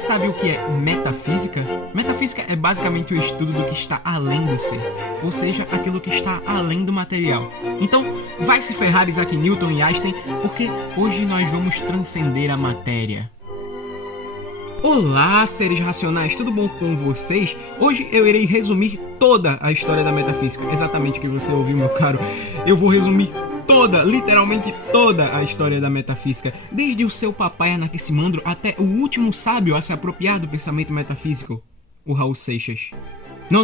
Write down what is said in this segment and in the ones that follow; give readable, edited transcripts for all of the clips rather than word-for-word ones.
você sabe o que é metafísica? Metafísica é basicamente o estudo do que está além do ser, ou seja, aquilo que está além do material. Então, vai se ferrar Isaac Newton e Einstein, porque hoje nós vamos transcender a matéria. Olá, seres racionais, tudo bom com vocês? Hoje eu irei resumir toda a história da metafísica. Exatamente o que você ouviu, meu caro. Eu vou resumir toda, literalmente toda a história da metafísica, desde o seu papai Anaximandro até o último sábio a se apropriar do pensamento metafísico, o Raul Seixas. Não,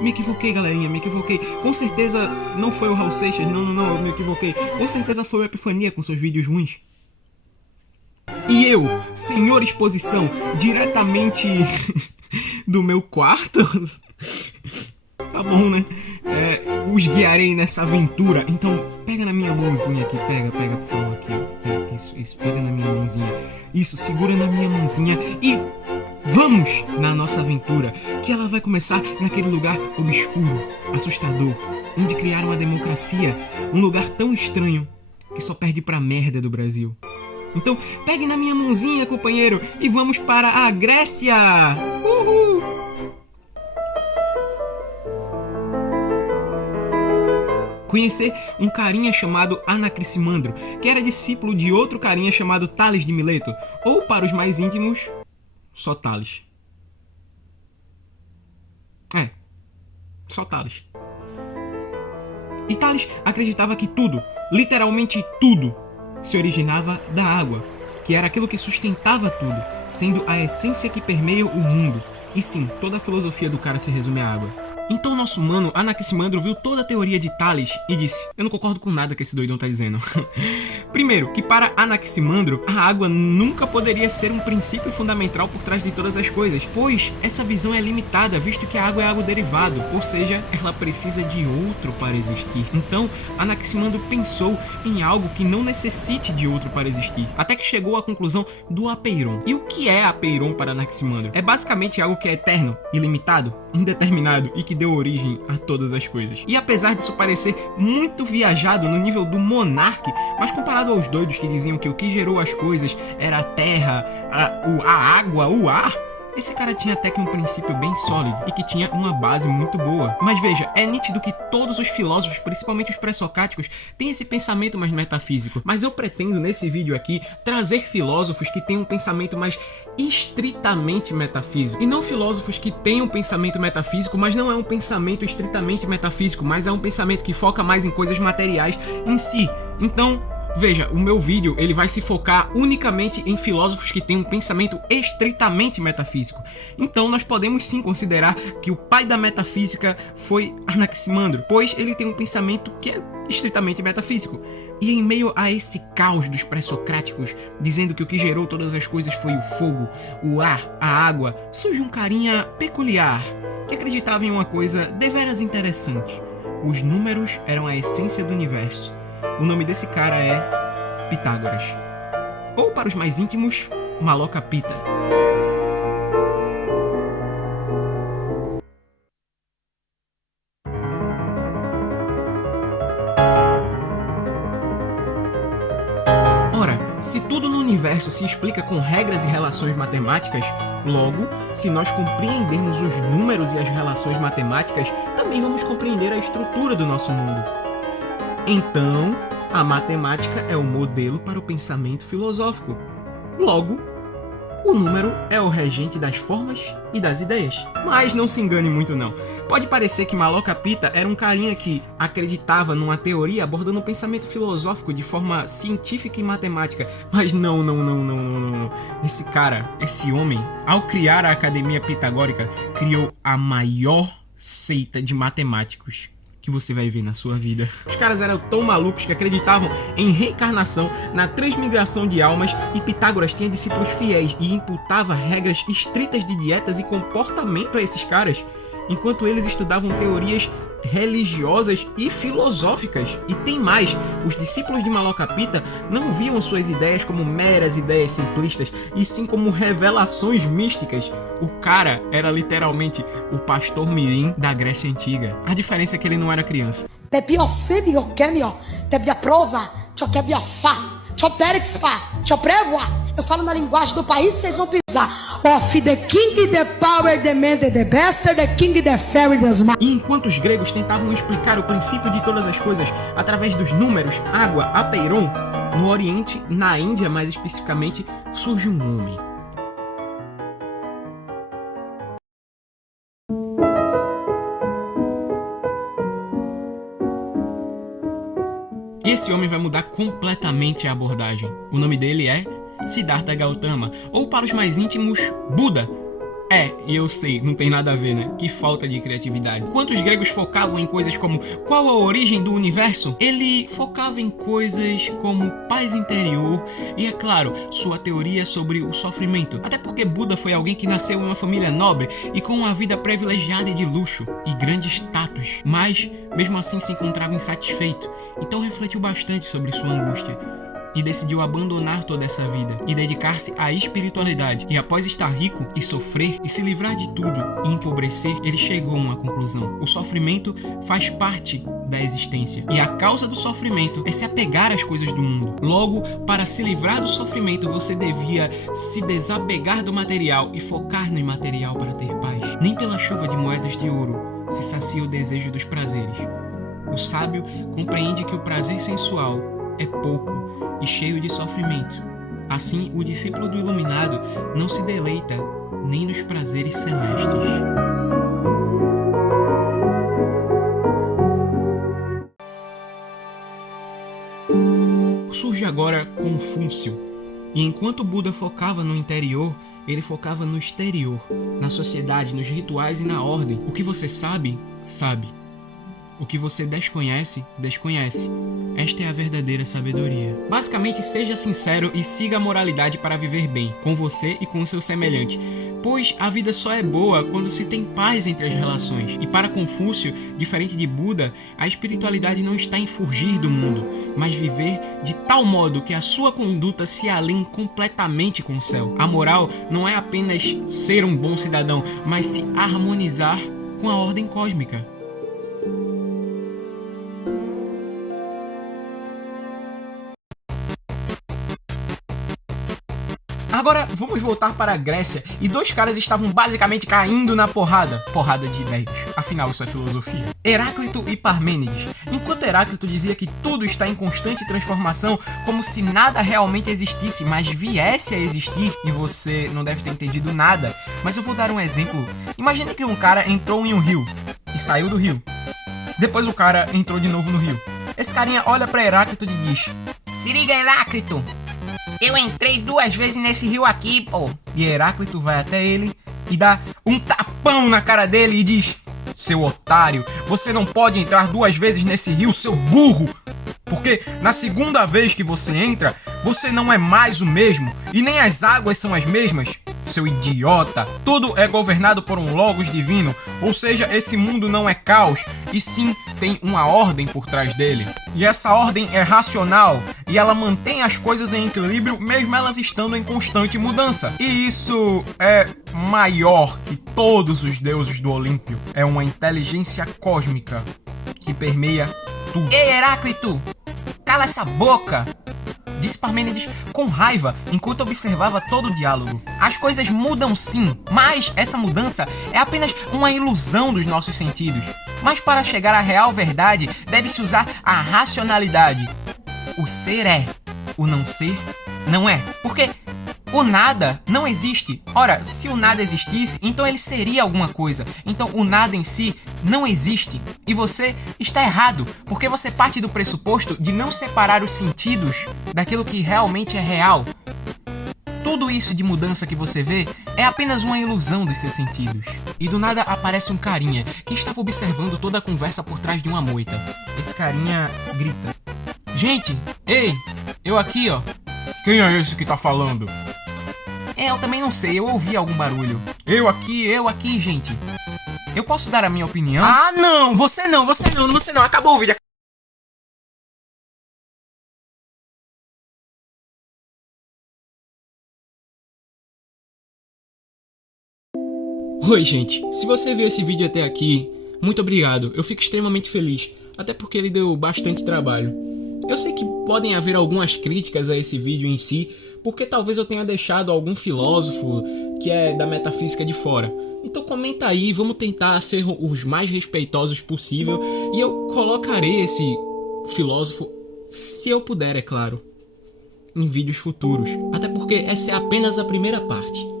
me equivoquei, galerinha, me equivoquei. Com certeza não foi o Raul Seixas, não, eu me equivoquei. Com certeza foi o Epifania com seus vídeos ruins. E eu, senhor exposição, diretamente do meu quarto, tá bom, né? Os guiarei nessa aventura. Então, pega na minha mãozinha aqui, pega, por favor, aqui, ó. Isso, pega na minha mãozinha. Isso, segura na minha mãozinha e vamos na nossa aventura, que ela vai começar naquele lugar obscuro, assustador, onde criaram a democracia, um lugar tão estranho que só perde pra merda do Brasil. Então, pegue na minha mãozinha, companheiro, e vamos para a Grécia! Uhul! Conhecer um carinha chamado Anaximandro, que era discípulo de outro carinha chamado Tales de Mileto, ou para os mais íntimos, só Tales. Só Tales. E Tales acreditava que tudo, literalmente tudo, se originava da água, que era aquilo que sustentava tudo, sendo a essência que permeia o mundo. E sim, toda a filosofia do cara se resume à água. Então nosso mano Anaximandro viu toda a teoria de Tales e disse: eu não concordo com nada que esse doidão tá dizendo. Primeiro, que para Anaximandro, a água nunca poderia ser um princípio fundamental por trás de todas as coisas, pois essa visão é limitada, visto que a água é algo derivado, ou seja, ela precisa de outro para existir. Então, Anaximandro pensou em algo que não necessite de outro para existir, até que chegou à conclusão do apeiron. E o que é apeiron para Anaximandro? É basicamente algo que é eterno, ilimitado, indeterminado e que deu origem a todas as coisas. E apesar disso parecer muito viajado no nível do monarca, mas comparado aos doidos que diziam que o que gerou as coisas era a terra, a água, o ar, esse cara tinha até que um princípio bem sólido e que tinha uma base muito boa. Mas veja, é nítido que todos os filósofos, principalmente os pré-socráticos, têm esse pensamento mais metafísico. Mas eu pretendo nesse vídeo aqui trazer filósofos que têm um pensamento mais estritamente metafísico. E não filósofos que têm um pensamento metafísico, mas não é um pensamento estritamente metafísico, mas é um pensamento que foca mais em coisas materiais em si. Então, veja, o meu vídeo ele vai se focar unicamente em filósofos que têm um pensamento estritamente metafísico. Então nós podemos sim considerar que o pai da metafísica foi Anaximandro, pois ele tem um pensamento que é estritamente metafísico. E em meio a esse caos dos pré-socráticos, dizendo que o que gerou todas as coisas foi o fogo, o ar, a água, surge um carinha peculiar, que acreditava em uma coisa deveras interessante. Os números eram a essência do universo. O nome desse cara é Pitágoras. Ou para os mais íntimos, Maloca Pita. Ora, se tudo no universo se explica com regras e relações matemáticas, logo, se nós compreendermos os números e as relações matemáticas, também vamos compreender a estrutura do nosso mundo. Então, a matemática é o modelo para o pensamento filosófico. Logo, o número é o regente das formas e das ideias. Mas não se engane muito não. Pode parecer que Maloca Pita era um carinha que acreditava numa teoria abordando o pensamento filosófico de forma científica e matemática. Mas não. Esse cara, esse homem, ao criar a Academia Pitagórica, criou a maior seita de matemáticos que você vai ver na sua vida. Os caras eram tão malucos que acreditavam em reencarnação, na transmigração de almas, e Pitágoras tinha discípulos fiéis e imputava regras estritas de dietas e comportamento a esses caras, enquanto eles estudavam teorias religiosas e filosóficas. E tem mais, os discípulos de Maloca Pita não viam suas ideias como meras ideias simplistas, e sim como revelações místicas. O cara era literalmente o pastor mirim da Grécia Antiga. A diferença é que ele não era criança. Eu falo na linguagem do país, vocês vão pisar. of the king, the power, the man, the bastard, the king, the fairy, the smart. E enquanto os gregos tentavam explicar o princípio de todas as coisas através dos números, água, apeiron, no Oriente, na Índia mais especificamente, surge um homem. E esse homem vai mudar completamente a abordagem. O nome dele é Siddhartha Gautama, ou para os mais íntimos, Buda. E eu sei, não tem nada a ver, né? Que falta de criatividade. Enquanto os gregos focavam em coisas como qual a origem do universo, ele focava em coisas como paz interior e, é claro, sua teoria sobre o sofrimento. Até porque Buda foi alguém que nasceu em uma família nobre e com uma vida privilegiada e de luxo e grande status, mas mesmo assim se encontrava insatisfeito. Então refletiu bastante sobre sua angústia e decidiu abandonar toda essa vida e dedicar-se à espiritualidade. E após estar rico e sofrer e se livrar de tudo e empobrecer, ele chegou a uma conclusão: o sofrimento faz parte da existência e a causa do sofrimento é se apegar às coisas do mundo. Logo, para se livrar do sofrimento, você devia se desapegar do material e focar no imaterial para ter paz. Nem pela chuva de moedas de ouro se sacia o desejo dos prazeres. O sábio compreende que o prazer sensual é pouco e cheio de sofrimento. Assim, o discípulo do iluminado não se deleita nem nos prazeres celestes. Surge agora Confúcio. E enquanto Buda focava no interior, ele focava no exterior, na sociedade, nos rituais e na ordem. O que você sabe, sabe. O que você desconhece, desconhece. Esta é a verdadeira sabedoria. Basicamente, seja sincero e siga a moralidade para viver bem, com você e com o seu semelhante. Pois a vida só é boa quando se tem paz entre as relações. E para Confúcio, diferente de Buda, a espiritualidade não está em fugir do mundo, mas viver de tal modo que a sua conduta se alinhe completamente com o céu. A moral não é apenas ser um bom cidadão, mas se harmonizar com a ordem cósmica. Agora vamos voltar para a Grécia, e dois caras estavam basicamente caindo na porrada de ideias, afinal isso é filosofia. Heráclito e Parmênides. Enquanto Heráclito dizia que tudo está em constante transformação, como se nada realmente existisse, mas viesse a existir, e você não deve ter entendido nada, mas eu vou dar um exemplo. Imagine que um cara entrou em um rio e saiu do rio. Depois o cara entrou de novo no rio. Esse carinha olha para Heráclito e diz: "Se liga, Heráclito! Eu entrei 2 vezes nesse rio aqui, pô." E Heráclito vai até ele e dá um tapão na cara dele e diz: "Seu otário, você não pode entrar 2 vezes nesse rio, seu burro! Porque na segunda vez que você entra, você não é mais o mesmo, e nem as águas são as mesmas, seu idiota. Tudo é governado por um logos divino, ou seja, esse mundo não é caos, e sim tem uma ordem por trás dele. E essa ordem é racional, e ela mantém as coisas em equilíbrio mesmo elas estando em constante mudança. E isso é maior que todos os deuses do Olímpio. É uma inteligência cósmica que permeia tudo." "Ei, Heráclito, cala essa boca!" disse Parmênides com raiva, enquanto observava todo o diálogo. "As coisas mudam sim, mas essa mudança é apenas uma ilusão dos nossos sentidos. Mas para chegar à real verdade, deve-se usar a racionalidade. O ser é, o não ser não é. Porque o nada não existe. Ora, se o nada existisse, então ele seria alguma coisa. Então o nada em si não existe. E você está errado, porque você parte do pressuposto de não separar os sentidos daquilo que realmente é real. Tudo isso de mudança que você vê é apenas uma ilusão dos seus sentidos." E do nada aparece um carinha que estava observando toda a conversa por trás de uma moita. Esse carinha grita: "Gente, ei, eu aqui, ó." "Quem é esse que tá falando?" "Eu também não sei, eu ouvi algum barulho." Eu aqui, gente. Eu posso dar a minha opinião?" "Ah, não, você não, acabou o vídeo." Oi, gente, se você viu esse vídeo até aqui, muito obrigado, eu fico extremamente feliz, até porque ele deu bastante trabalho. Eu sei que podem haver algumas críticas a esse vídeo em si, porque talvez eu tenha deixado algum filósofo que é da metafísica de fora. Então comenta aí, vamos tentar ser os mais respeitosos possível, e eu colocarei esse filósofo, se eu puder, é claro, em vídeos futuros, até porque essa é apenas a primeira parte.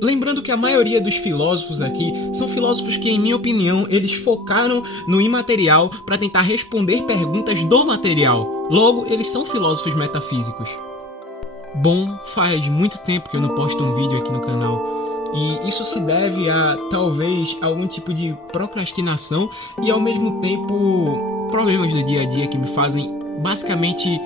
Lembrando que a maioria dos filósofos aqui são filósofos que, em minha opinião, eles focaram no imaterial para tentar responder perguntas do material. Logo, eles são filósofos metafísicos. Bom, faz muito tempo que eu não posto um vídeo aqui no canal, e isso se deve a, talvez, algum tipo de procrastinação e, ao mesmo tempo, problemas do dia a dia que me fazem, basicamente,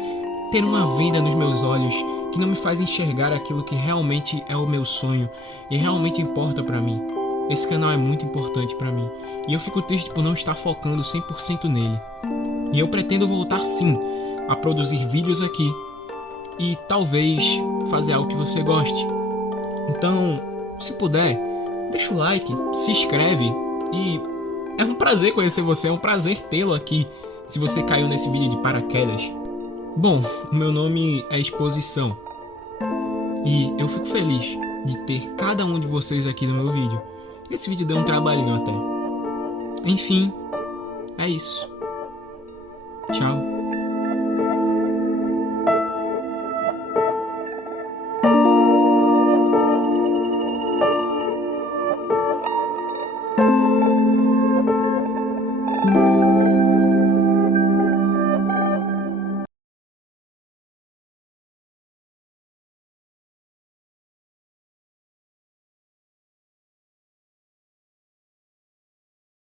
ter uma venda nos meus olhos, que não me faz enxergar aquilo que realmente é o meu sonho e realmente importa pra mim. Esse canal é muito importante pra mim, e eu fico triste por não estar focando 100% nele. E eu pretendo voltar sim a produzir vídeos aqui e talvez fazer algo que você goste. Então, se puder, deixa o like, se inscreve, e é um prazer conhecer você, é um prazer tê-lo aqui se você caiu nesse vídeo de paraquedas. Bom, o meu nome é Exposição, e eu fico feliz de ter cada um de vocês aqui no meu vídeo. Esse vídeo deu um trabalhinho até. Enfim, é isso. Tchau.